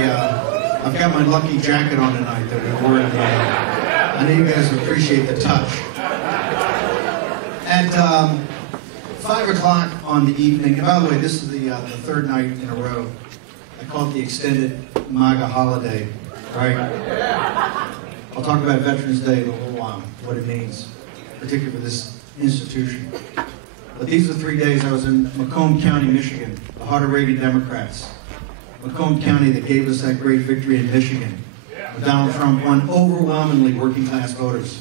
I've got my lucky jacket on tonight that we wore. I know you guys appreciate the touch. At 5 o'clock on the evening, and by the way, this is the third night in a row. I call it the extended MAGA holiday, right? I'll talk about Veterans Day in a little while, what it means, particularly for this institution. But these are 3 days I was in Macomb County, Michigan, the heart of Reagan Democrats. Macomb County that gave us that great victory in Michigan. When Donald Trump won overwhelmingly working class voters.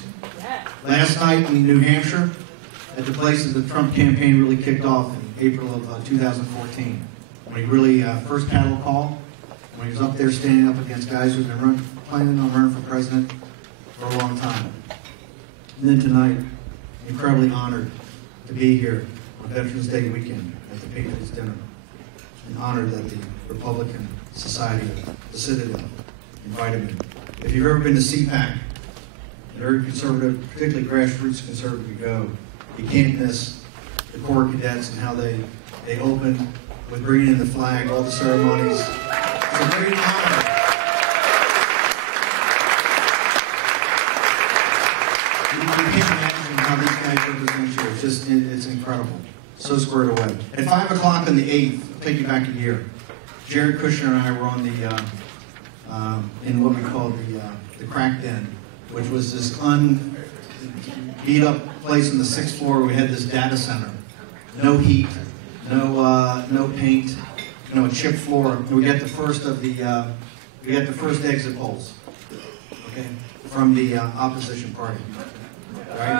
Last night in New Hampshire, at the place that the Trump campaign really kicked off in April of 2014. When he really, first cattle call, when he was up there standing up against guys who've been planning on running for president for a long time. And then tonight, incredibly honored to be here on Veterans Day weekend at the Patriot Dinner. And honored that the Republican Society, the Citadel, invited me. If you've ever been to CPAC, very conservative, particularly grassroots conservative you go, you can't miss the Corps cadets and how they open with bringing in the flag, all the ceremonies. It's a great honor. You can't imagine how these guys represent you. It's incredible. So squared away. At 5 o'clock on the 8th, I'll take you back a year, Jared Kushner and I were on in what we call the crack den, which was this beat up place on the 6th floor. We had this data center, no heat, no paint, a chip floor. And we got the first exit polls, okay, from the opposition party, right?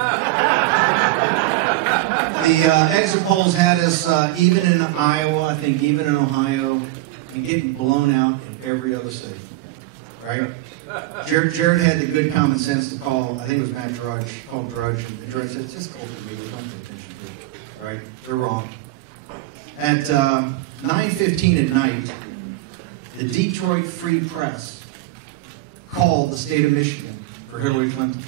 The exit polls had us even in Iowa, I think even in Ohio, and getting blown out in every other state, right? Jared had the good common sense to call, I think it was Matt Drudge, called Drudge, and Drudge said, just call for me, don't pay attention to it, right? They're wrong. At 9:15 at night, the Detroit Free Press called the state of Michigan for Hillary Clinton.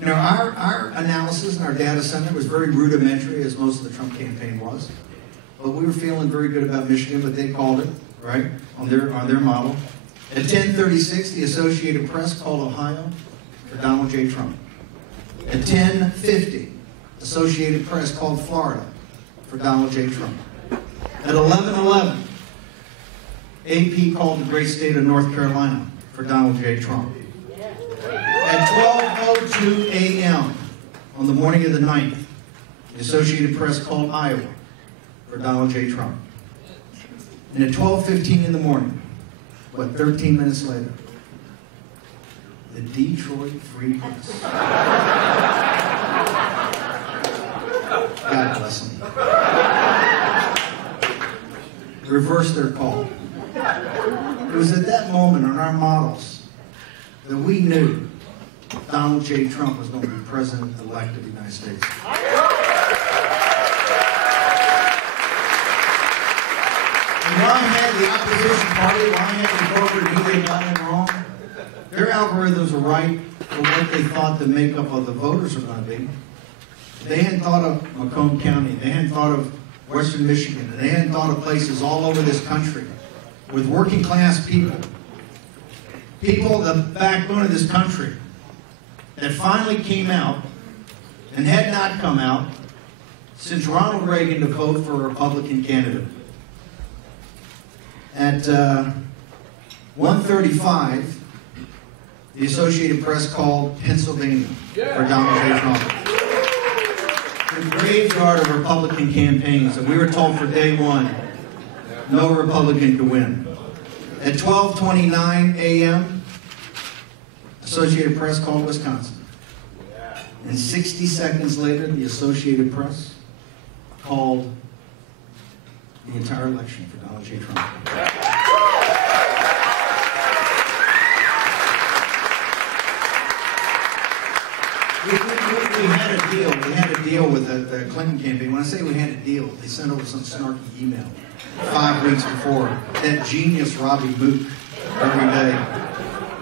Our analysis and our data center was very rudimentary, as most of the Trump campaign was. But we were feeling very good about Michigan, but they called it, right, on their model. At 10:36, the Associated Press called Ohio for Donald J. Trump. At 10:50, Associated Press called Florida for Donald J. Trump. At 11:11, AP called the great state of North Carolina for Donald J. Trump. At 12:02 a.m. on the morning of the 9th, the Associated Press called Iowa for Donald J. Trump. And at 12:15 in the morning, 13 minutes later, the Detroit Free Press, God bless them, reversed their call. It was at that moment on our models that we knew Donald J. Trump was going to be president-elect of the United States. And while I had the opposition party, while I had the corporate media got it wrong, their algorithms were right for what they thought the makeup of the voters were going to be. They hadn't thought of Macomb County, they hadn't thought of Western Michigan, and they hadn't thought of places all over this country with working class people, the backbone of this country, that finally came out and had not come out since Ronald Reagan to vote for a Republican candidate. At 1:35, the Associated Press called Pennsylvania for Donald J. Trump. The graveyard of Republican campaigns, and we were told for day one, no Republican could win. At 12:29 a.m., Associated Press called Wisconsin. And 60 seconds later, the Associated Press called the entire election for Donald J. Trump. We had a deal. We had a deal with the Clinton campaign. When I say we had a deal, they sent over some snarky email 5 weeks before. That genius Robbie Mook every day.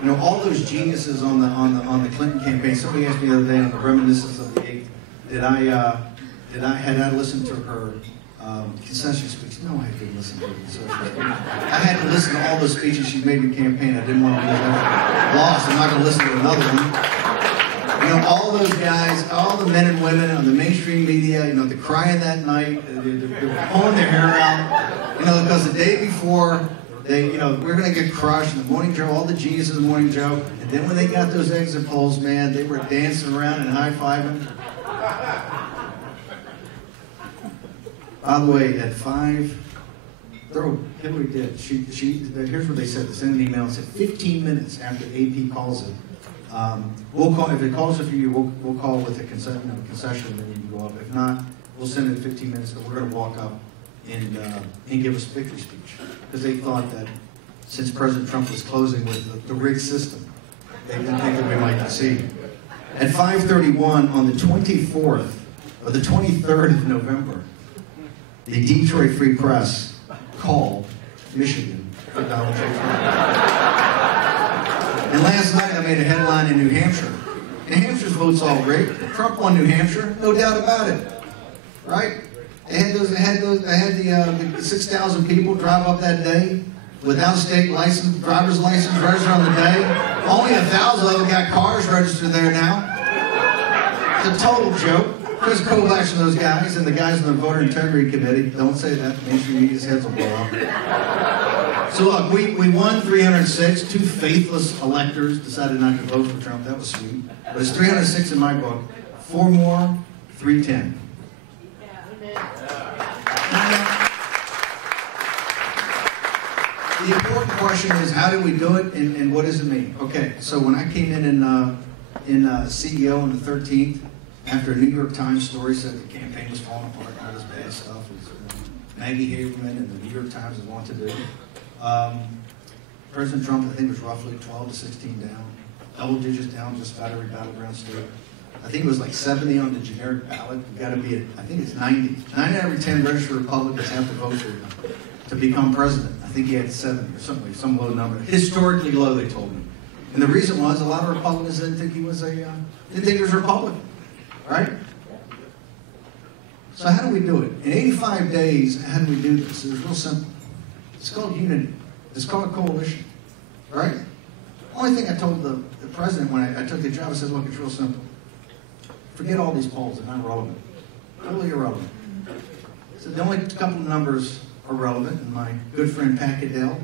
You know, all those geniuses on the Clinton campaign. Somebody asked me the other day on the reminiscence of the 8th, had I listened to her concession speech. No, I didn't listen to the concession speech. I had to listen to all those speeches she's made in the campaign. I didn't want to be lost. I'm not going to listen to another one. You know, all those guys, all the men and women on the mainstream media, you know, they're crying that night, they're pulling their hair out, you know, because the day before, you know, we're going to get crushed in the Morning Joe, all the G's in the Morning Joe, and then when they got those exit polls, man, they were dancing around and high-fiving. By the way, at 5, Hillary did. Here's what they said. They sent an email and said 15 minutes after AP calls it. We'll call, if it calls it for you, we'll call with a concession, and then you can go up. If not, we'll send it in 15 minutes, but we're going to walk up and give us a victory speech. Because they thought that since President Trump was closing with the rigged system, they didn't think that we might concede. At 5:31 on the 24th, or the 23rd of November, the Detroit Free Press called Michigan for Donald J. Trump. And last night I made a headline in New Hampshire. New Hampshire's vote's all great. Trump won New Hampshire, no doubt about it. Right? They had the 6,000 people drive up that day without state license, driver's license registered on the day. Only 1,000 of them got cars registered there now. It's a total joke. Chris Kovacs and those guys, and the guys on the Voter Integrity Committee, don't say that, mainstream media's heads will blow off. So look, we won 306. 2 faithless electors decided not to vote for Trump. That was sweet. But it's 306 in my book. 4 more, 310. The important question is, how did we do it, and what does it mean? Okay, so when I came in CEO on the 13th, after a New York Times story said the campaign was falling apart and all this bad stuff, Maggie Haberman and the New York Times is wanting to do. President Trump, I think, was roughly 12 to 16 down, double digits down just about every battleground state. I think it was like 70 on the generic ballot. You got to be at, I think it's 90. 9 out of every 10 registered Republicans have to vote for him to become president. I think he had 70 or something, some low number. Historically low, they told me. And the reason was a lot of Republicans didn't think he was Republican. Right? So how do we do it? In 85 days, how do we do this? It's real simple. It's called unity. It's called coalition. Right? Only thing I told the president when I took the job, I said, look, it's real simple. Forget all these polls. They're not relevant. Totally irrelevant. So the only couple of numbers are relevant, and my good friend Pat Cadell,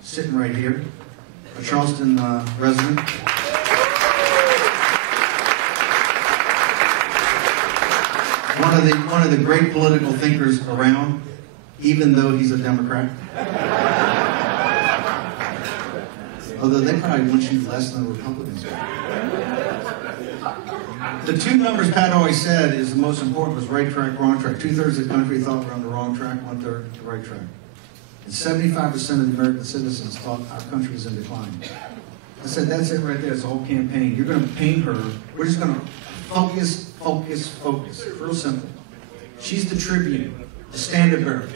sitting right here, a Charleston resident. One of the great political thinkers around, even though he's a Democrat. Although they probably want you less than the Republicans. The 2 numbers Pat always said is the most important was right track, wrong track. 2/3 of the country thought we're on the wrong track, 1/3 the right track. And 75% of the American citizens thought our country was in decline. I said, that's it right there. It's a whole campaign. You're going to paint her. We're just going to focus. Real simple. She's the tribune, the standard bearer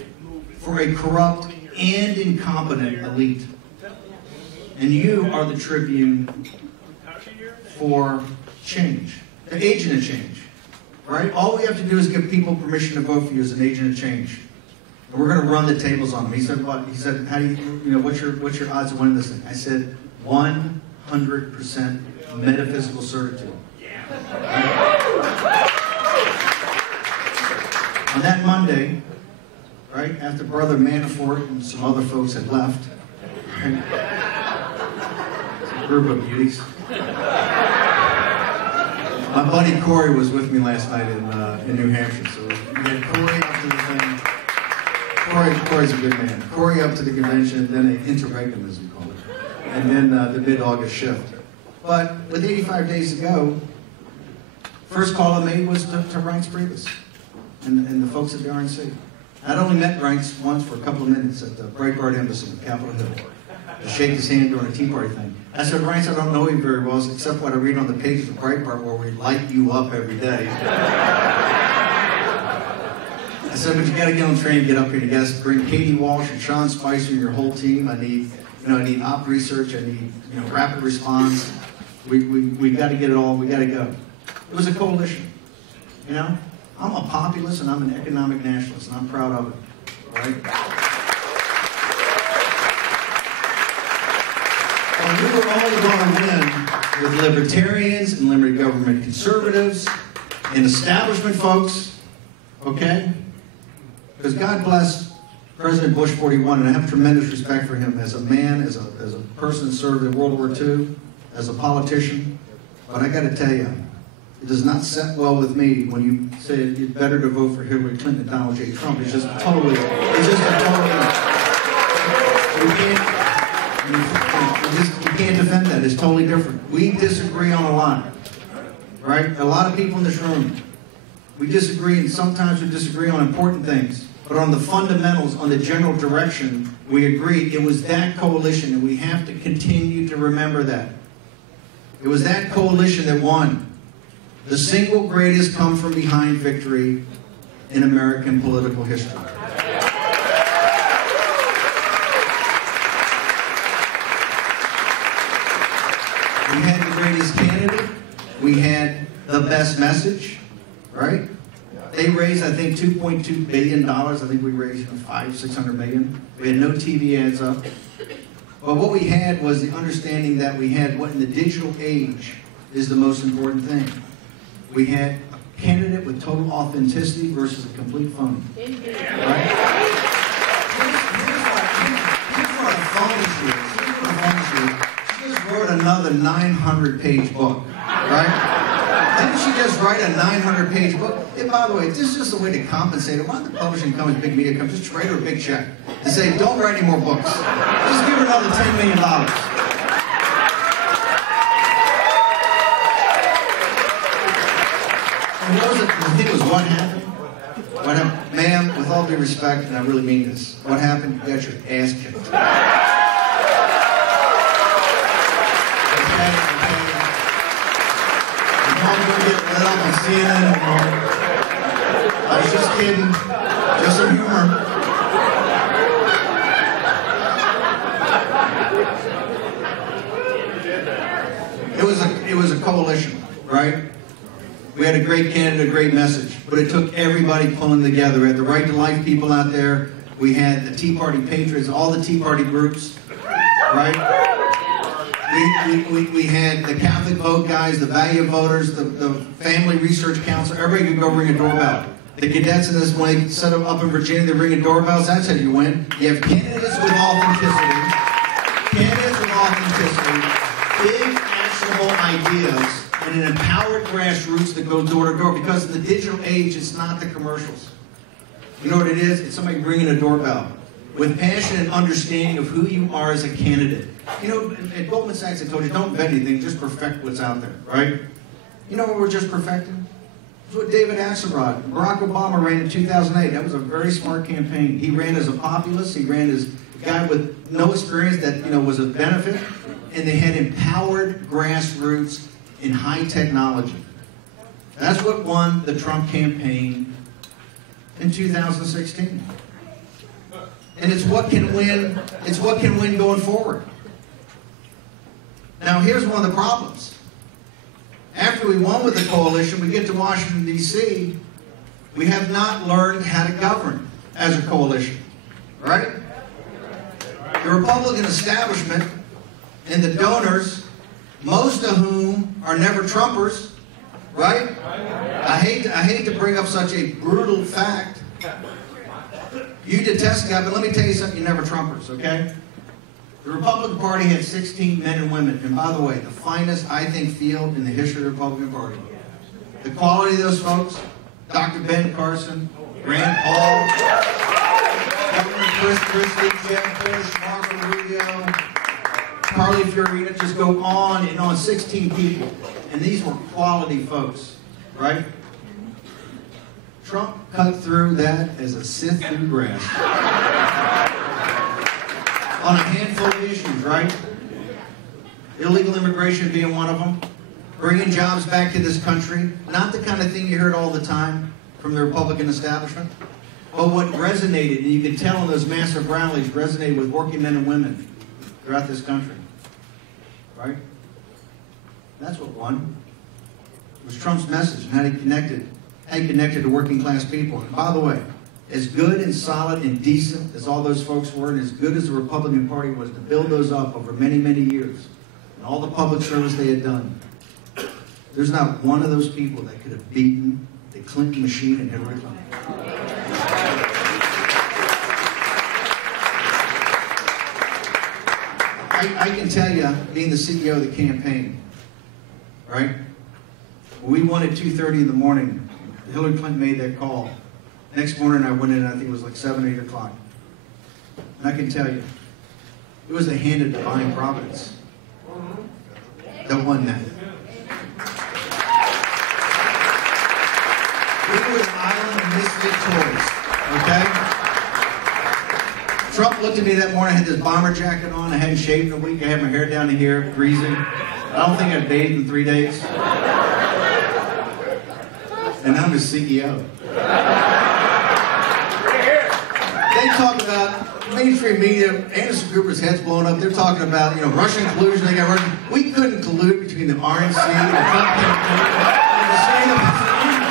for a corrupt and incompetent elite. And you are the tribune for change, the agent of change. Right? All we have to do is give people permission to vote for you as an agent of change. And we're going to run the tables on them. He said, what? He said, how do what's your odds of winning this thing? I said, 100% metaphysical certitude. On that Monday, right, after Brother Manafort and some other folks had left, right, a group of beauties. My buddy Corey was with me last night in New Hampshire, so we had Corey up to the thing. Corey's a good man. Corey up to the convention, then an interregnum, as we call it, and then the mid-August shift. But with 85 days to go, first call I made was to Reince Priebus and the folks at the RNC. I'd only met Reince once for a couple of minutes at the Breitbart Embassy in Capitol Hill to shake his hand during a Tea Party thing. I said, Reince, I don't know you very well, except what I read on the pages of Breitbart where we light you up every day. I said, but you got to get on the train and get up here. You got to bring Katie Walsh and Sean Spicer and your whole team. I need op research. I need, rapid response. We got to get it all. We got to go. It was a coalition, I'm a populist and I'm an economic nationalist, and I'm proud of it, right? And we were only going to win with libertarians and limited government conservatives and establishment folks, okay? Because God bless President Bush 41, and I have tremendous respect for him as a man, as a person who served in World War II, as a politician. But I got to tell you, it does not set well with me when you say it's better to vote for Hillary Clinton than Donald J. Trump. It's just a totally, you can't defend that. It's totally different. We disagree on a lot, right? A lot of people in this room, we disagree, and sometimes we disagree on important things. But on the fundamentals, on the general direction, we agree. It was that coalition, and we have to continue to remember that. It was that coalition that won the single greatest come-from-behind victory in American political history. We had the greatest candidate. We had the best message, right? They raised, I think, $2.2 billion. I think we raised $600 million. We had no TV ads up. But what we had was the understanding that we had what in the digital age is the most important thing. We had a candidate with total authenticity versus a complete phony. Right? Here's what a phony is. She just wrote another 900-page book. Right? Didn't she just write a 900-page book? And by the way, this is just a way to compensate her. Why don't the publishing companies, big media companies, just trade her a big check and say, don't write any more books. Just give her another $10 million. And what was it? I think it was what happened? What happened? Ma'am, with all due respect, and I really mean this, what happened? You got your ass kicked. Get up on CNN anymore. I was just kidding. Just some humor. It was a coalition, right? We had a great candidate, a great message, but it took everybody pulling together. We had the Right to Life people out there. We had the Tea Party patriots, all the Tea Party groups, right? We had the Catholic vote guys, the value voters, the Family Research Council. Everybody could go ring a doorbell. The cadets in this way set them up in Virginia. They ring doorbells. That's how you win. You have candidates with authenticity. Candidates with authenticity. Big, actionable ideas. And an empowered grassroots that go door to door. Because in the digital age, it's not the commercials. You know what it is? It's somebody ringing a doorbell with passion and understanding of who you are as a candidate. You know, at Goldman Sachs, I told you, don't invent anything, just perfect what's out there, right? You know what we're just perfecting? It's what David Axelrod, Barack Obama ran in 2008. That was a very smart campaign. He ran as a populist. He ran as a guy with no experience that, you know, was a benefit. And they had empowered grassroots in high technology. That's what won the Trump campaign in 2016. And it's what can win going forward. Now, here's one of the problems. After we won with the coalition, we get to Washington, D.C., we have not learned how to govern as a coalition, right? The Republican establishment and the donors, most of whom are never Trumpers, right? I hate to bring up such a brutal fact. You detest God, but let me tell you something, you're never Trumpers, okay? The Republican Party had 16 men and women, and by the way, the finest, I think, field in the history of the Republican Party. The quality of those folks, Dr. Ben Carson, Rand Paul, Governor Chris Christie, Jeb Bush, Marco Rubio, Carly Fiorina, just go on and on, 16 people. And these were quality folks, right? Trump cut through that as a scythe through grass. On a handful of issues, right? Illegal immigration being one of them. Bringing jobs back to this country. Not the kind of thing you heard all the time from the Republican establishment. But what resonated, and you can tell in those massive rallies, resonated with working men and women throughout this country. Right? That's what won. It was Trump's message and how he connected how you connected to working class people. And by the way, as good and solid and decent as all those folks were, and as good as the Republican Party was to build those up over many, many years, and all the public service they had done, there's not one of those people that could have beaten the Clinton machine and Hillary Clinton. I can tell you, being the CEO of the campaign, right? We won at 2:30 in the morning. Hillary Clinton made that call. Next morning I went in, I think it was like 7, 8 o'clock. And I can tell you, it was the hand of divine providence that won that. We were an island of misfit toys, okay? Trump looked at me that morning, I had this bomber jacket on, I hadn't shaved in a week, I had my hair down to here, greasy. I don't think I'd bathed in 3 days. And I'm his CEO. They talk about mainstream media, Anderson Cooper's head's blown up, they're talking about, Russian collusion, they got Russian. We couldn't collude between the RNC, the Trump campaign, and the state of Pennsylvania.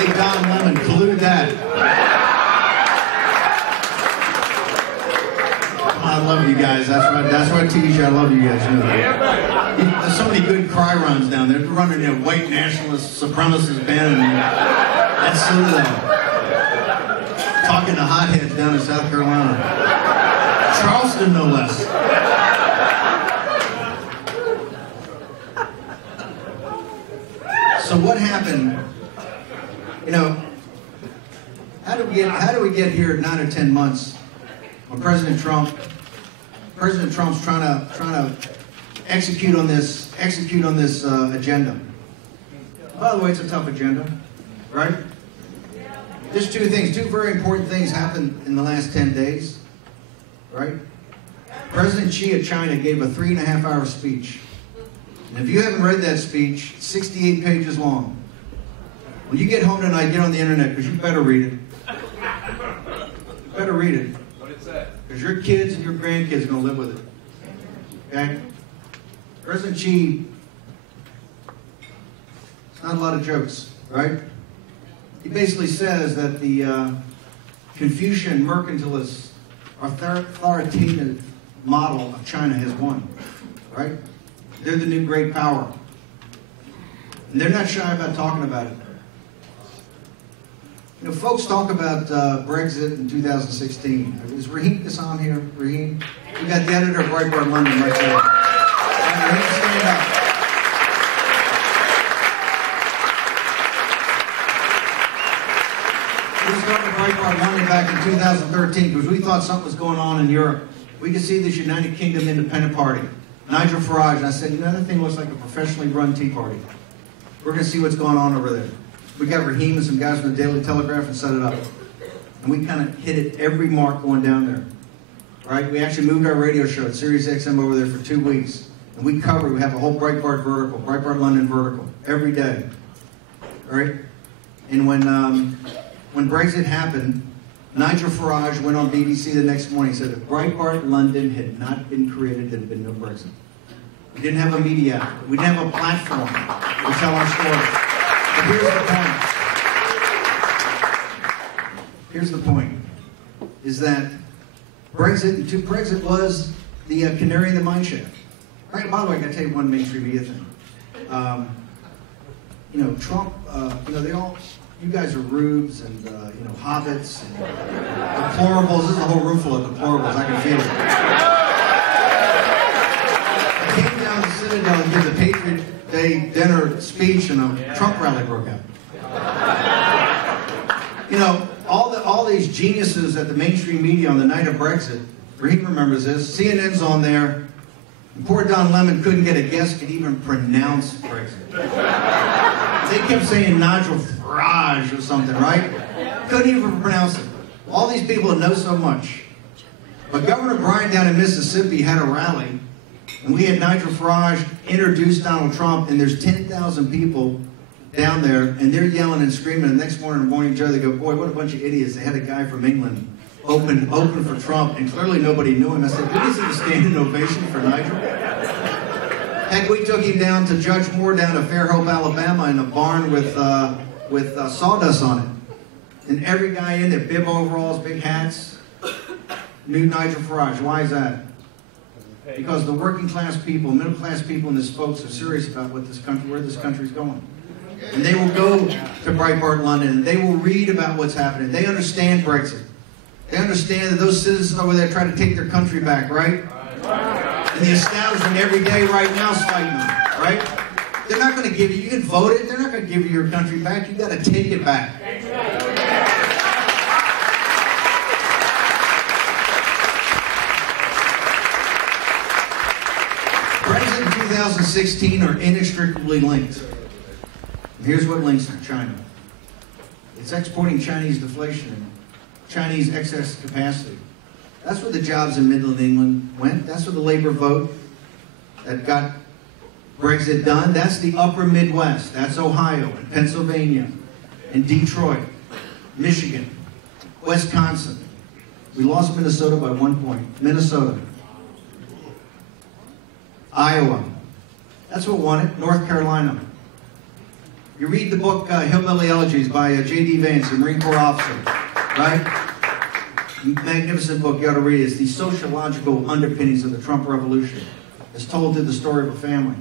Hey, Don Lemon, collude that. I love you guys. That's what I teach you. I love you guys. You know that. There's so many good cry runs down there. They're running white nationalist supremacist Bannon at Citadel. Talking to hotheads down in South Carolina. Charleston, no less. So what happened? How do we get here 9 or 10 months when President Trump's trying to execute on this agenda? By the way, it's a tough agenda, right? There's two very important things happened in the last 10 days, right? President Xi of China gave a 3.5-hour speech. And if you haven't read that speech, it's 68 pages long. When you get home tonight, get on the internet, because you better read it. You better read it. What did it say? Because your kids and your grandkids are going to live with it. Okay? President Xi, it's not a lot of jokes, right? He basically says that the Confucian mercantilist authoritative model of China has won, right? They're the new great power. And they're not shy about talking about it. Folks talk about Brexit in 2016. Is Raheem Kassan here? Raheem? We got the editor of Breitbart London right there. Raheem, stand up. We started Breitbart London back in 2013 because we thought something was going on in Europe. We could see this United Kingdom Independent Party. Nigel Farage, and I said, that thing looks like a professionally run Tea Party. We're going to see what's going on over there. We got Raheem and some guys from the Daily Telegraph and set it up. And we kind of hit it every mark going down there. Right? We actually moved our radio show at Sirius XM over there for 2 weeks. And we have a whole Breitbart vertical, Breitbart London vertical, every day. Right? And when Brexit happened, Nigel Farage went on BBC the next morning and said, if Breitbart London had not been created, there had been no Brexit. We didn't have a media outlet. We didn't have a platform to tell our story. But here's the point, is that Brexit was the canary in the mine shaft. Right, by the way, I got to tell you one mainstream media thing. Trump, you guys are rubes and, hobbits and deplorables. This is a whole room full of deplorables. I can feel it. I came down to Citadel and did the Patriot Dinner speech, and a Trump rally broke out. All these geniuses at the mainstream media on the night of Brexit, Raheem remembers this, CNN's on there, and poor Don Lemon couldn't get a guest could even pronounce Brexit. They kept saying Nigel Farage or something, right? Couldn't even pronounce it. All these people know so much. But Governor Bryan down in Mississippi had a rally, and we had Nigel Farage introduce Donald Trump, and there's 10,000 people down there, and they're yelling and screaming. And the next morning, Morning Joe, they go, boy, what a bunch of idiots. They had a guy from England open for Trump, and clearly nobody knew him. I said, did you see the standing ovation for Nigel? Heck, we took him down to Judge Moore down to Fairhope, Alabama, in a barn with sawdust on it. And every guy in there, bib overalls, big hats, knew Nigel Farage. Why is that? Because the working class people, middle class people and his folks are serious about what this country, where this country's going. And they will go to Breitbart London, and they will read about what's happening. They understand Brexit. They understand that those citizens over there try to take their country back, right? And the establishment every day right now is fighting them, right? They're not going to give you can vote it, they're not going to give you your country back. You've got to take it back. Brexit and 2016 are inextricably linked. And here's what links to China. It's exporting Chinese deflation and Chinese excess capacity. That's where the jobs in Midland England went. That's where the labor vote that got Brexit done. That's the upper Midwest. That's Ohio and Pennsylvania and Detroit, Michigan, Wisconsin. We lost Minnesota by 1 point. Minnesota. Iowa. That's what won it. North Carolina. You read the book Hillbilly Elegies by J.D. Vance, a Marine Corps officer, right? Magnificent book, you ought to read it. It's the sociological underpinnings of the Trump revolution. It's told through the story of a family,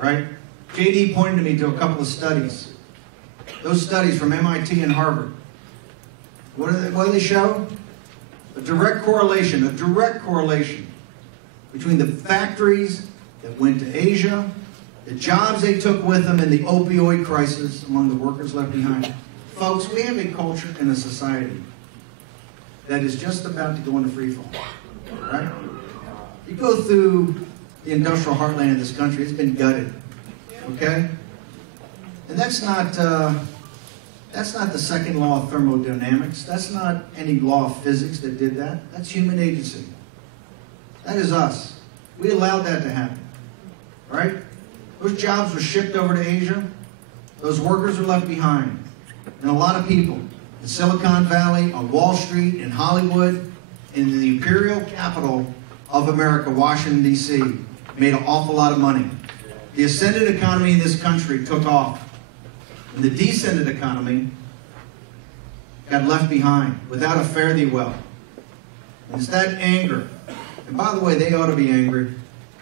right? J.D. pointed me to a couple of studies. Those studies from MIT and Harvard. What do they show? A direct correlation between the factories that went to Asia, the jobs they took with them, and the opioid crisis among the workers left behind. Folks, we have a culture and a society that is just about to go into free fall, right? You go through the industrial heartland of this country, it's been gutted, okay? And that's not the second law of thermodynamics. That's not any law of physics that did that. That's human agency. That is us. We allowed that to happen, right? Those jobs were shipped over to Asia. Those workers were left behind. And a lot of people in Silicon Valley, on Wall Street, in Hollywood, in the imperial capital of America, Washington, D.C., made an awful lot of money. The ascendant economy in this country took off. And the descendant economy got left behind without a fare thee well. And it's that anger. And by the way, they ought to be angry,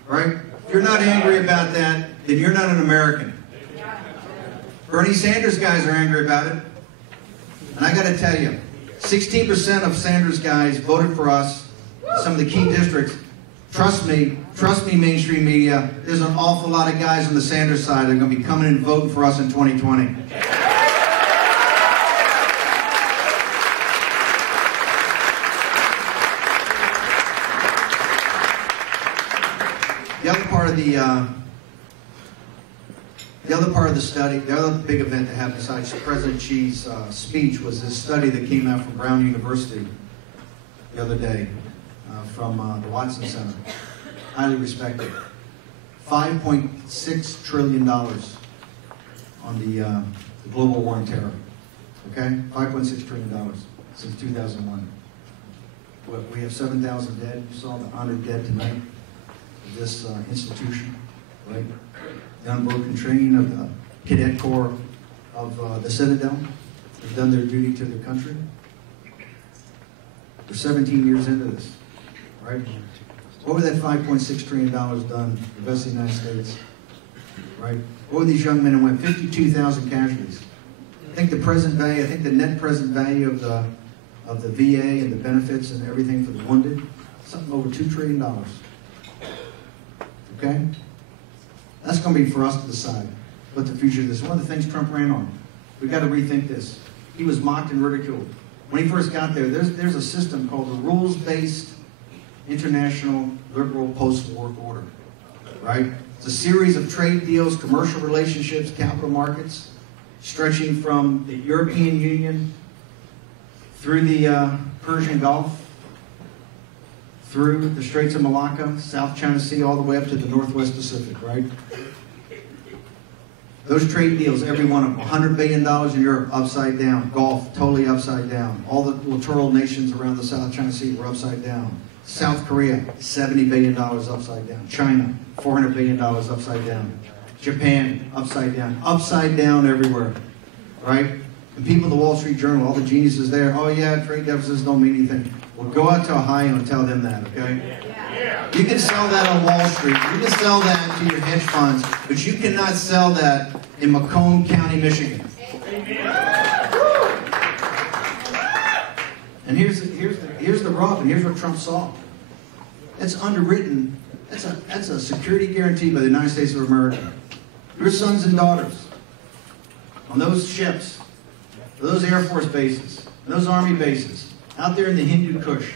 right? If you're not angry about that, then you're not an American. Bernie Sanders guys are angry about it. And I got to tell you, 16% of Sanders guys voted for us in some of the key districts. Trust me, mainstream media, there's an awful lot of guys on the Sanders side that are going to be coming and voting for us in 2020. The other part of the study, the other big event that happened besides President Xi's speech was this study that came out from Brown University the other day from the Watson Center. Highly respected. $5.6 trillion on the global war on terror. Okay? $5.6 trillion since 2001. We have 7,000 dead. You saw the honored dead tonight of this institution, right? The unbroken train of the cadet corps of the Citadel have done their duty to their country. We're 17 years into this, right? What would that $5.6 trillion done for the rest of the United States, right? What would these young men and women, 52,000 casualties. I think the present value, I think the net present value of the VA and the benefits and everything for the wounded, something over $2 trillion. Okay? That's going to be for us to decide what the future of this is. One of the things Trump ran on. We've got to rethink this. He was mocked and ridiculed. When he first got there, there's a system called the Rules-Based International Liberal Post-War Order, right? It's a series of trade deals, commercial relationships, capital markets, stretching from the European Union through the Persian Gulf, through the Straits of Malacca, South China Sea, all the way up to the Northwest Pacific, right? Those trade deals, every one of them, $100 billion in Europe, upside down. Gulf, totally upside down. All the littoral nations around the South China Sea were upside down. South Korea, $70 billion upside down. China, $400 billion upside down. Japan, upside down. Upside down everywhere, right? And people at the Wall Street Journal, all the geniuses there, oh yeah, trade deficits don't mean anything. Well, go out to Ohio and tell them that, okay? You can sell that on Wall Street. You can sell that to your hedge funds, but you cannot sell that in Macomb County, Michigan. And here's the rub, and here's what Trump saw. That's underwritten. That's a security guarantee by the United States of America. Your sons and daughters on those ships, those Air Force bases, those Army bases, out there in the Hindu Kush,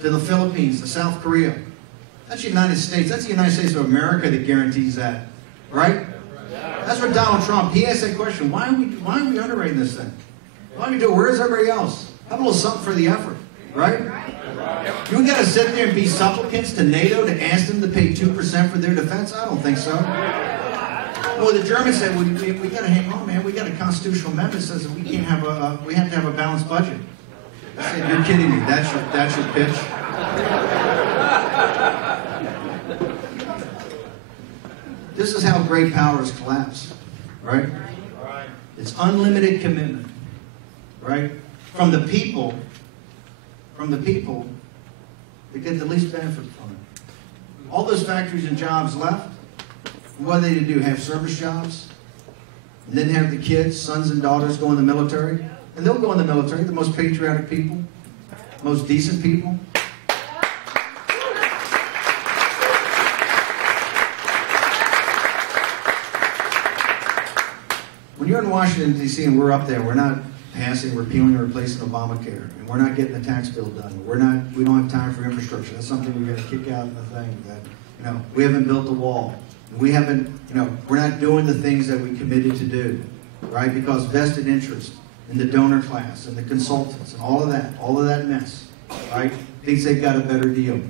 to the Philippines, to South Korea. That's the United States. That's the United States of America that guarantees that, right? That's what Donald Trump, he asked that question, why are we underwriting this thing? Why are we doing it? Where's everybody else? Have a little something for the effort, right? You got to sit there and be supplicants to NATO to ask them to pay 2% for their defense? I don't think so. Well, the Germans said, we got to hang on, man. We got a constitutional amendment that says that we have to have a balanced budget. I said, you're kidding me. That's your pitch? This is how great powers collapse, right? It's unlimited commitment, right? From the people that get the least benefit from it. All those factories and jobs left, what are they to do? Have service jobs? And then have the kids, sons and daughters go in the military? And they'll go in the military, the most patriotic people, most decent people. When you're in Washington, D.C. and we're up there, we're not passing, repealing, or replacing Obamacare, and we're not getting the tax bill done. We don't have time for infrastructure. That's something we got to kick out in the thing. That we haven't built the wall. We haven't, we're not doing the things that we committed to do, right? Because vested interest in the donor class and the consultants and all of that mess, right? Thinks they've got a better deal,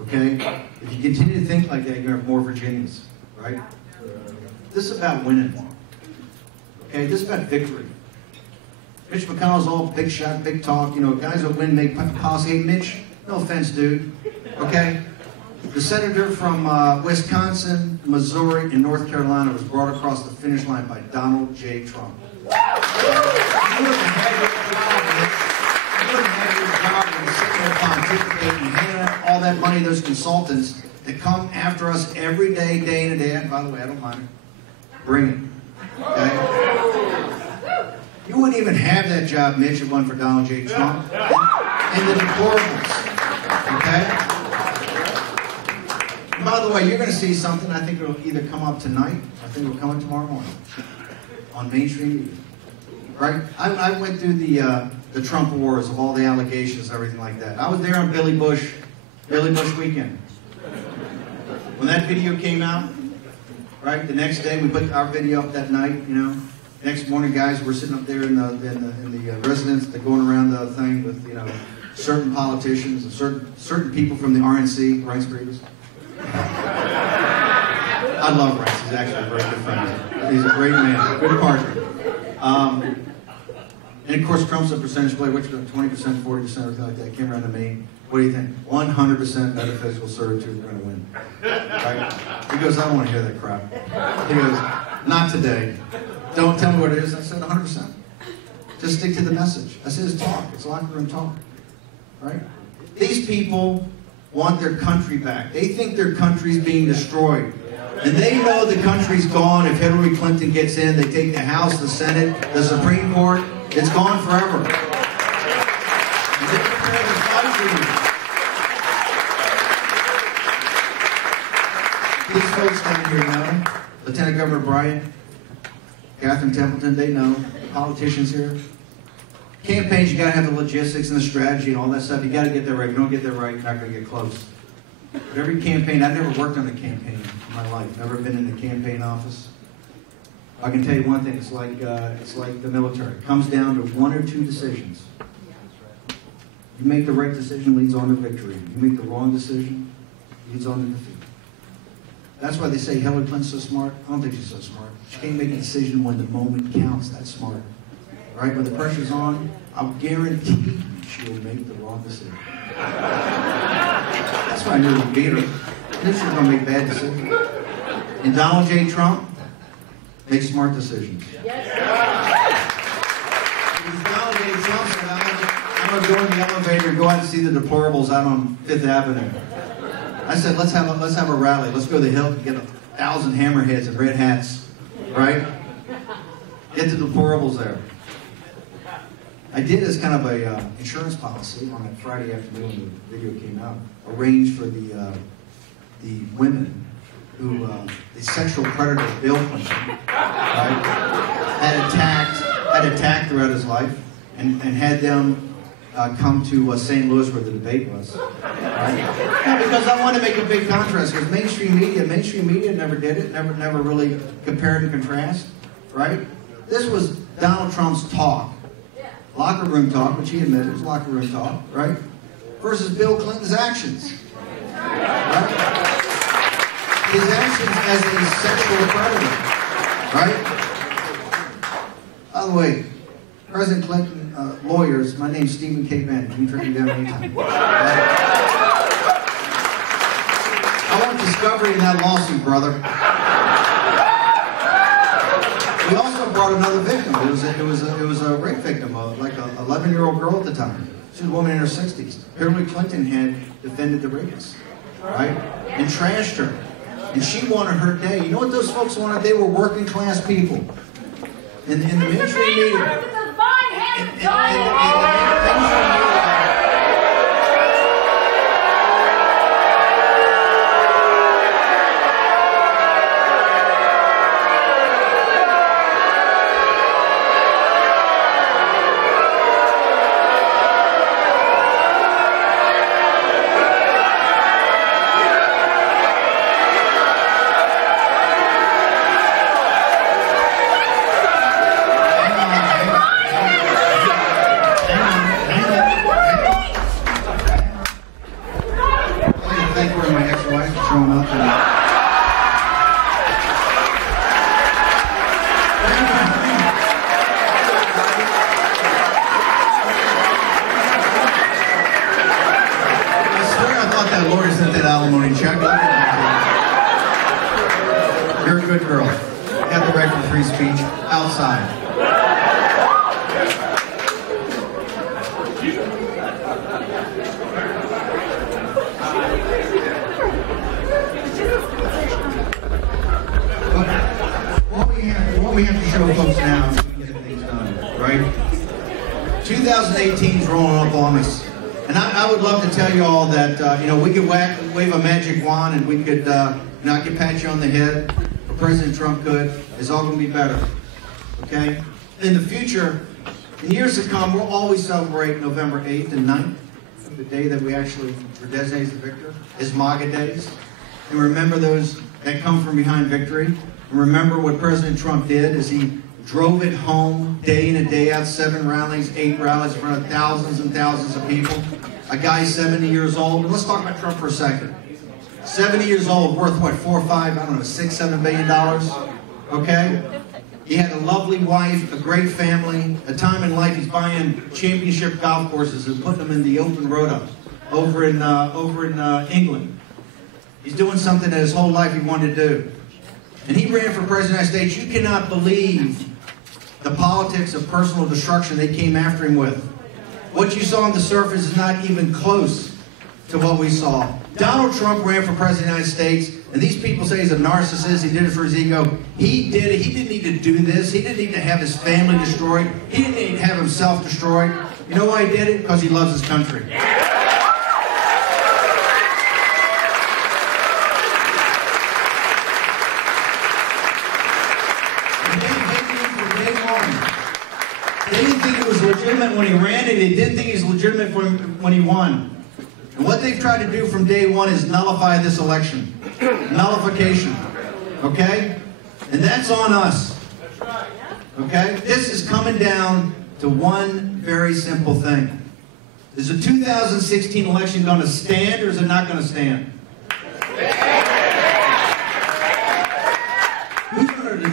okay? If you continue to think like that, you're going to have more Virginians, right? This is about winning, okay? This is about victory. Mitch McConnell's all big shot, big talk, guys that win make policy. Hey, Mitch, no offense, dude, okay? The senator from Wisconsin, Missouri, and North Carolina was brought across the finish line by Donald J. Trump. You wouldn't have your job when you're sitting there pontificating and handing out all that money to those consultants that come after us every day, day in and day out. By the way, I don't mind it. Bring it. Okay? You wouldn't even have that job, Mitch, if it wasn't for Donald J. Trump. And the deplorables. Okay? By the way, you're going to see something. I think it'll either come up tonight, I think it'll come up tomorrow morning on mainstream media. Right? I went through the Trump wars of all the allegations and everything like that. I was there on Billy Bush weekend. When that video came out, right, the next day we put our video up that night, Next morning, guys, we're sitting up there in the residence, they're going around the thing with, certain politicians and certain people from the RNC, Reince Priebus. I love Reince. He's actually a very good friend. He's a great man, good partner. And of course, Trump's a percentage player, which 20%, 40%, everything like that. Came around to me. What do you think? 100% metaphysical certitude we're going to win. Right? He goes, I don't want to hear that crap. He goes, not today. Don't tell me what it is. I said 100%. Just stick to the message. I said it's talk. It's locker room talk. Right? These people want their country back. They think their country's being destroyed. And they know the country's gone if Hillary Clinton gets in. They take the House, the Senate, the Supreme Court. It's gone forever. And they're prepared to fight for you. These folks down here know. Lieutenant Governor Bryant, Catherine Templeton, they know. Politicians here. Campaigns, you got to have the logistics and the strategy and all that stuff. You got to get that right. If you don't get that right, you're not going to get close. But every campaign, I've never worked on a campaign in my life. Never been in a campaign office. I can tell you one thing. It's like the military. It comes down to one or two decisions. You make the right decision, leads on to victory. You make the wrong decision, leads on to defeat. That's why they say Hillary Clinton's so smart. I don't think she's so smart. She can't make a decision when the moment counts. That's smart. Right? When the pressure's on, I'll guarantee you she will make the wrong decision. That's why I knew we'd beat her. I knew she was going to make bad decisions. And Donald J. Trump makes smart decisions. Yes. Donald J. Trump said, I'm going to go in the elevator and go out and see the deplorables out on 5th Avenue. I said, let's have a rally. Let's go to the Hill and get 1,000 hammerheads and red hats, right? Get the deplorables there. I did as kind of a insurance policy on that Friday afternoon when the video came out, arranged for the women who the sexual predator Bill Clinton, right, had attacked throughout his life, and had them come to St. Louis where the debate was. Right? Yeah, because I want to make a big contrast. Because mainstream media never did it, never really compared and contrast, right? This was Donald Trump's talk, locker room talk, which he admitted was locker room talk, right? Versus Bill Clinton's actions, right? His actions as a sexual predator, right? By the way, President Clinton lawyers, my name's Stephen K. Bannon. You can track me down anytime. I want discovery in that lawsuit, brother. We also brought another victim. It was a rape victim, like an 11-year-old girl at the time. She was a woman in her 60s. Hillary Clinton had defended the rapist, right? And trashed her. And she wanted her day. You know what those folks wanted? They were working class people. In the mainstream media. You're a good girl. You have the right for free speech outside. What we have to show folks now is we can get things done, right? 2018 is rolling up on us. And I would love to tell you all that, we could wave a magic wand and we could, I could pat you on the head, or President Trump could. It's all going to be better, okay? In the future, in years to come, we'll always celebrate November 8th and 9th, the day that we actually were designated as the victor, as MAGA days. And remember those that come from behind victory. And remember what President Trump did is he drove it home day in and day out, 7 rallies, 8 rallies in front of thousands and thousands of people. A guy 70 years old. Let's talk about Trump for a second. 70 years old, worth what, 4 or 5, I don't know, $6, $7 billion, okay? He had a lovely wife, a great family. A time in life he's buying championship golf courses and putting them in the open rota over in England. He's doing something that his whole life he wanted to do. And he ran for President of the United States. You cannot believe the politics of personal destruction they came after him with. What you saw on the surface is not even close to what we saw. Donald Trump ran for President of the United States, and these people say he's a narcissist, he did it for his ego. He did it. He didn't need to do this. He didn't need to have his family destroyed. He didn't need to have himself destroyed. You know why he did it? Because he loves his country. They didn't think it was legitimate when he ran it. They didn't think it was legitimate when he won. And what they've tried to do from day one is nullify this election. Nullification. Okay? And that's on us. Okay? This is coming down to one very simple thing. Is the 2016 election going to stand or is it not going to stand?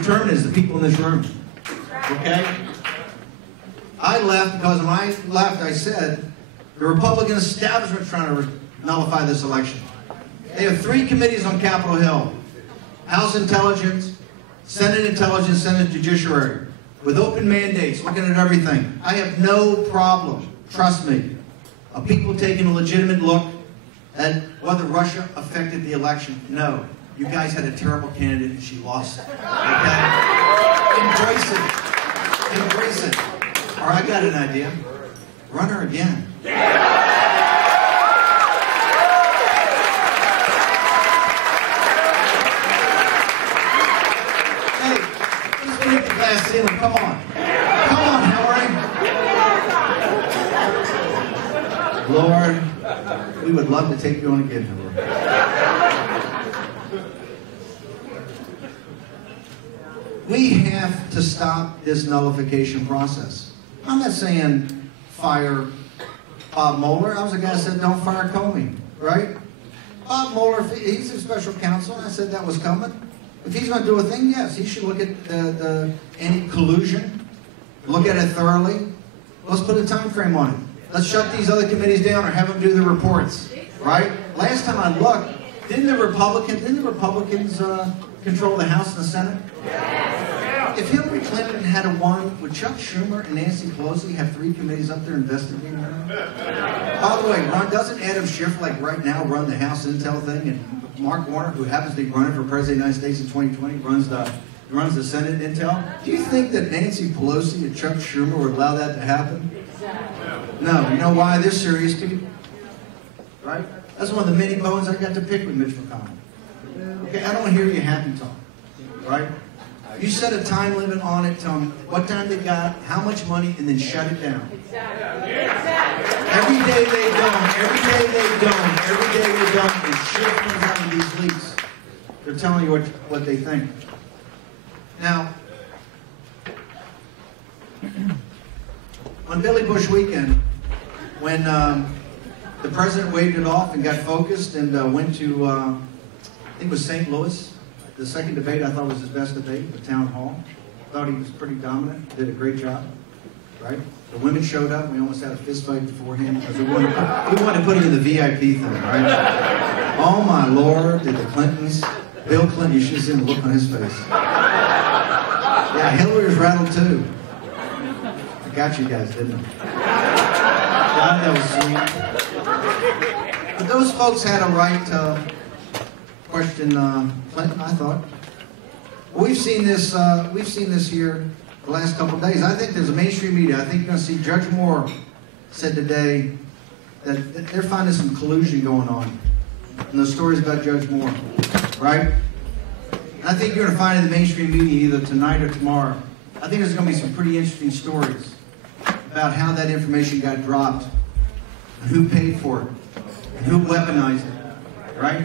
determine is the people in this room. Okay? I left because when I left, I said, the Republican establishment is trying to nullify this election. They have 3 committees on Capitol Hill. House Intelligence, Senate Intelligence, Senate Judiciary, with open mandates, looking at everything. I have no problem, trust me, of people taking a legitimate look at whether Russia affected the election. No. You guys had a terrible candidate and she lost it. Okay? Embrace it. Embrace it. Or I got an idea. Run her again. Hey, let's hit the glass ceiling. Come on. Come on, Hillary. Lord, we would love to take you on again, Hillary. We have to stop this nullification process. I'm not saying fire Bob Mueller. I was the guy that said don't fire Comey, right? Bob Mueller, he's a special counsel. I said that was coming. If he's going to do a thing, yes, he should look at any collusion, look at it thoroughly. Let's put a time frame on it. Let's shut these other committees down or have them do the reports, right? Last time I looked, didn't the Republicans control the House and the Senate? If Hillary Clinton had won, would Chuck Schumer and Nancy Pelosi have 3 committees up there investigating her? By the way, doesn't Adam Schiff, like right now, run the House Intel thing? And Mark Warner, who happens to be running for President of the United States in 2020, runs the Senate Intel? Do you think that Nancy Pelosi and Chuck Schumer would allow that to happen? No. You know why? They're serious people. Right? That's one of the many bones I got to pick with Mitch McConnell. Okay, I don't hear you happy talk. Right? You set a time limit on it, tell them what time they got, how much money, and then shut it down. Every day they don't, and shit comes out of these leaks. They're telling you what they think. Now, on Billy Bush weekend, when the president waved it off and got focused and went to, I think it was St. Louis. The second debate I thought was his best debate, the town hall. Thought he was pretty dominant, did a great job, right? The women showed up, we almost had a fist fight beforehand because we wanted to put him in the VIP thing, right? Oh my Lord, did the Clintons, Bill Clinton, you should have seen the look on his face. Yeah, Hillary was rattled too. I got you guys, didn't I? God, that was sweet. But those folks had a right to question Clinton, I thought. We've seen this here the last couple of days. I think there's a mainstream media. I think you're going to see Judge Moore said today that they're finding some collusion going on in the stories about Judge Moore, right? And I think you're going to find in the mainstream media either tonight or tomorrow. I think there's going to be some pretty interesting stories about how that information got dropped and who paid for it and who weaponized it, right?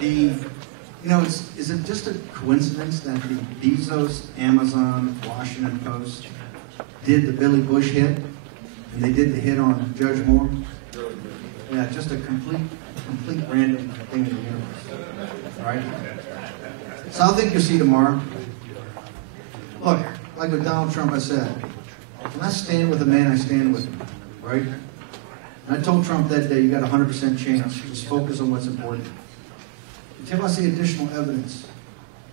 Is it just a coincidence that the Bezos, Amazon, Washington Post did the Billy Bush hit, and they did the hit on Judge Moore? Yeah, just a complete random thing in the universe, right? So I think you'll see tomorrow. Look, like with Donald Trump, I said, when I stand with a man, I stand with him, right? And I told Trump that day, you got a 100% chance. Just focus on what's important. Until I see additional evidence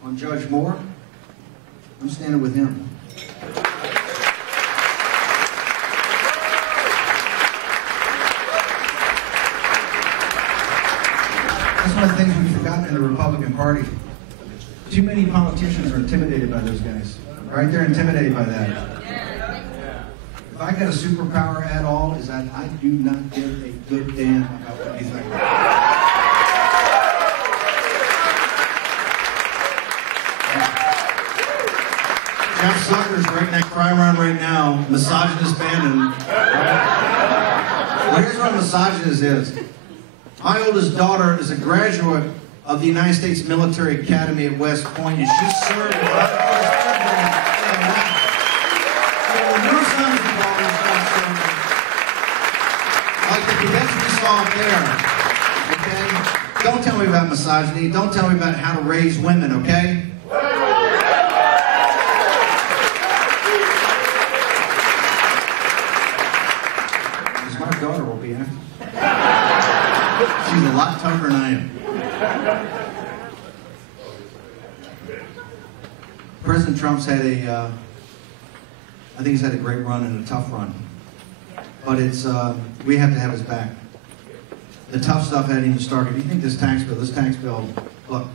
on Judge Moore, I'm standing with him. That's one of the things we've forgotten in the Republican Party. Too many politicians are intimidated by those guys. Right? They're intimidated by that. If I got a superpower at all, is that I do not give a good damn about what you think. Jeff Zucker's right next crime around right now, misogynist Bannon. Well, here's what a misogynist is. My oldest daughter is a graduate of the United States Military Academy at West Point, and she served as like the cadets we saw up there. Okay? Don't tell me about misogyny. Don't tell me about how to raise women, okay? daughter will be after. She's a lot tougher than I am. President Trump's had I think he's had a great run and a tough run. But we have to have his back. The tough stuff hadn't even started. You think this tax bill, look,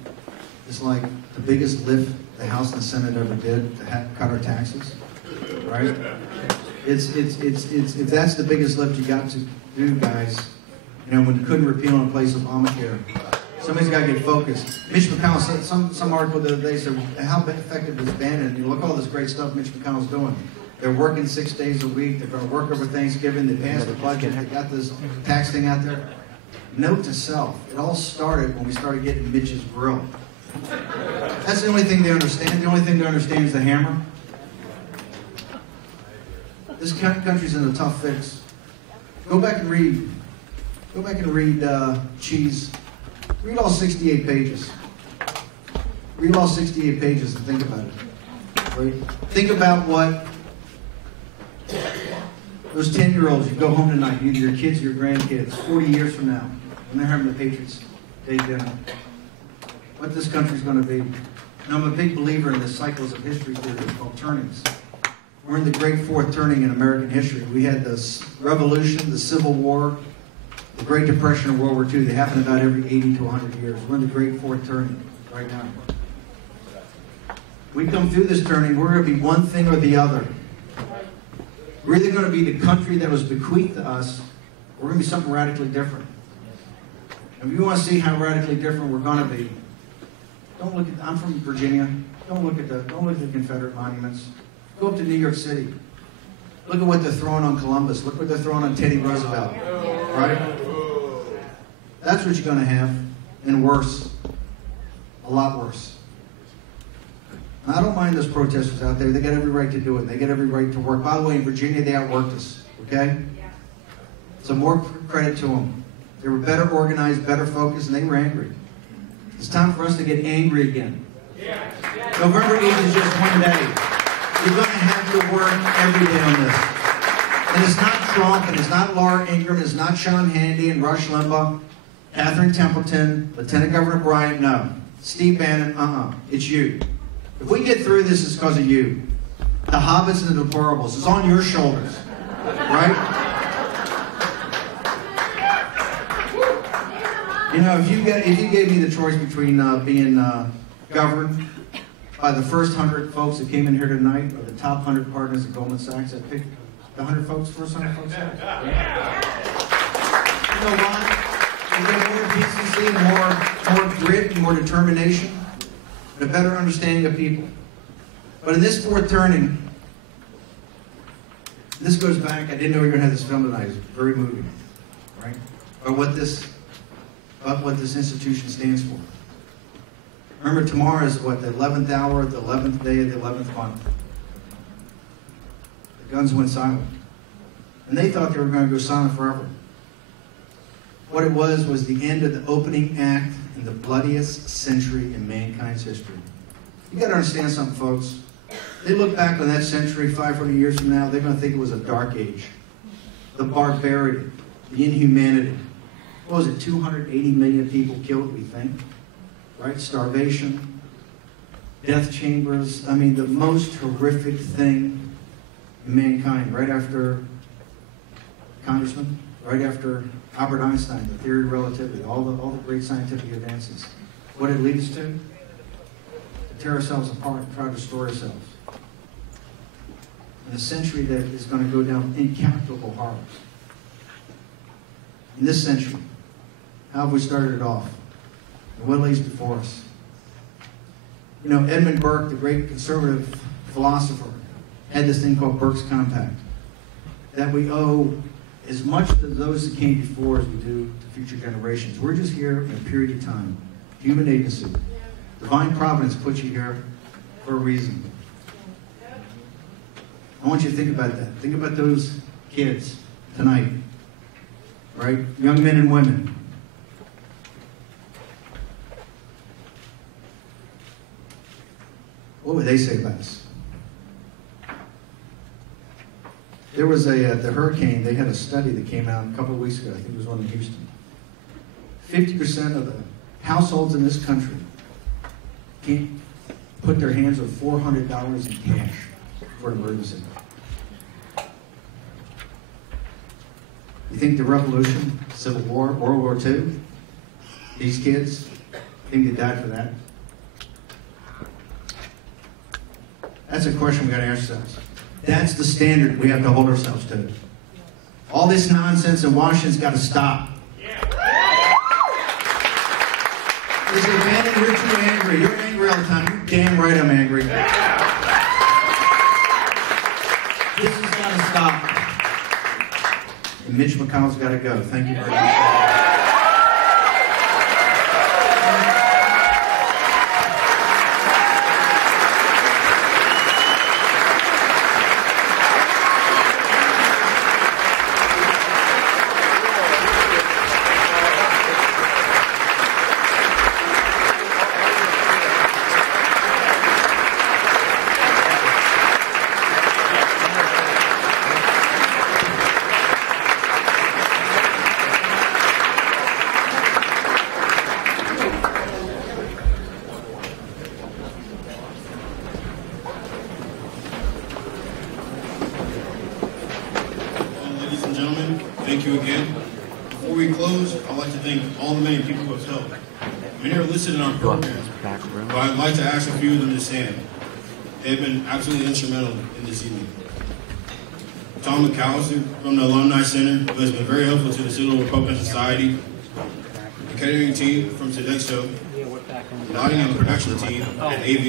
it's like the biggest lift the House and the Senate ever did to cut our taxes, right? If that's the biggest lift you got to do, guys, when you couldn't repeal and replace Obamacare, somebody's got to get focused. Mitch McConnell said some article the other day said, how effective is Bannon? You look at all this great stuff Mitch McConnell's doing. They're working 6 days a week. They're going to work over Thanksgiving. They passed the budget. They got this tax thing out there. Note to self, it all started when we started getting Mitch's grill. That's the only thing they understand. The only thing they understand is the hammer. This country's in a tough fix. Go back and read Cheese. Read all 68 pages. Read all 68 pages and think about it. Right? Think about what those 10-year-olds, you go home tonight, either your kids or your grandkids, 40 years from now, when they're having the Patriots Day dinner, what this country's going to be. And I'm a big believer in the cycles of history theory called turnings. We're in the great fourth turning in American history. We had the Revolution, the Civil War, the Great Depression, and World War II. They happen about every 80 to 100 years. We're in the great fourth turning right now. We come through this turning, we're going to be one thing or the other. We're either going to be the country that was bequeathed to us, or we're going to be something radically different. And if you want to see how radically different we're going to be, don't look at, I'm from Virginia, don't look at the Confederate monuments. Go up to New York City. Look at what they're throwing on Columbus. Look what they're throwing on Teddy Roosevelt. Right? That's what you're going to have. And worse. A lot worse. Now, I don't mind those protesters out there. They got every right to do it. They got every right to work. By the way, in Virginia, they outworked us. Okay? So more credit to them. They were better organized, better focused, and they were angry. It's time for us to get angry again. November 8th is just one day. You're going to have to work every day on this. And it's not Trump, and it's not Laura Ingraham, and it's not Sean Hannity and Rush Limbaugh, Catherine Templeton, Lieutenant Governor Bryant, no. Steve Bannon, it's you. If we get through this, it's because of you. The hobbits and the deplorables. It's on your shoulders. Right? If you gave me the choice between being governed by the first 100 folks that came in here tonight, or the top 100 partners at Goldman Sachs, I'd pick the 100 folks, first 100 folks. You know why? You get more decency, more grit, and more determination, and a better understanding of people. But in this fourth turning, this goes back, I didn't know we were going to have this film tonight. It's very moving, right? But what this institution stands for. Remember, tomorrow is what, the 11th hour, the 11th day of the 11th month. The guns went silent. And they thought they were going to go silent forever. What it was the end of the opening act in the bloodiest century in mankind's history. You got to understand something, folks. They look back on that century 500 years from now, they're going to think it was a dark age. The barbarity, the inhumanity. What was it, 280 million people killed, we think? Right? Starvation, death chambers. I mean, the most horrific thing in mankind, right after Congressman, right after Albert Einstein, the theory of relativity, all the great scientific advances. What did it lead us to? To tear ourselves apart and try to destroy ourselves. In a century that is going to go down incalculable horrors. In this century, how have we started it off? And what lays before us? Edmund Burke, the great conservative philosopher, had this thing called Burke's Compact. That we owe as much to those that came before as we do to future generations. We're just here in a period of time. Human agency. Divine providence put you here for a reason. I want you to think about that. Think about those kids tonight. Right? Young men and women. What would they say about us? There was the hurricane, they had a study that came out a couple of weeks ago, I think it was one in Houston. 50% of the households in this country can't put their hands on $400 in cash for an emergency. You think the Revolution, Civil War, World War II, these kids, think they died for that? That's a question we got to ask ourselves. That's the standard we have to hold ourselves to. All this nonsense in Washington's got to stop. They say, Bannon, you're too angry. You're angry all the time. You're damn right I'm angry. This has got to stop. And Mitch McConnell's got to go. Thank you very much. Thank you again. Before we close, I'd like to thank all the many people who have helped. Many are listed in our program, but I'd like to ask a few of them to stand. They have been absolutely instrumental in this evening. Tom McAllister from the Alumni Center, who has been very helpful to the Citadel Republican Society. The catering team from Sodexo, the audience and production team, and AV.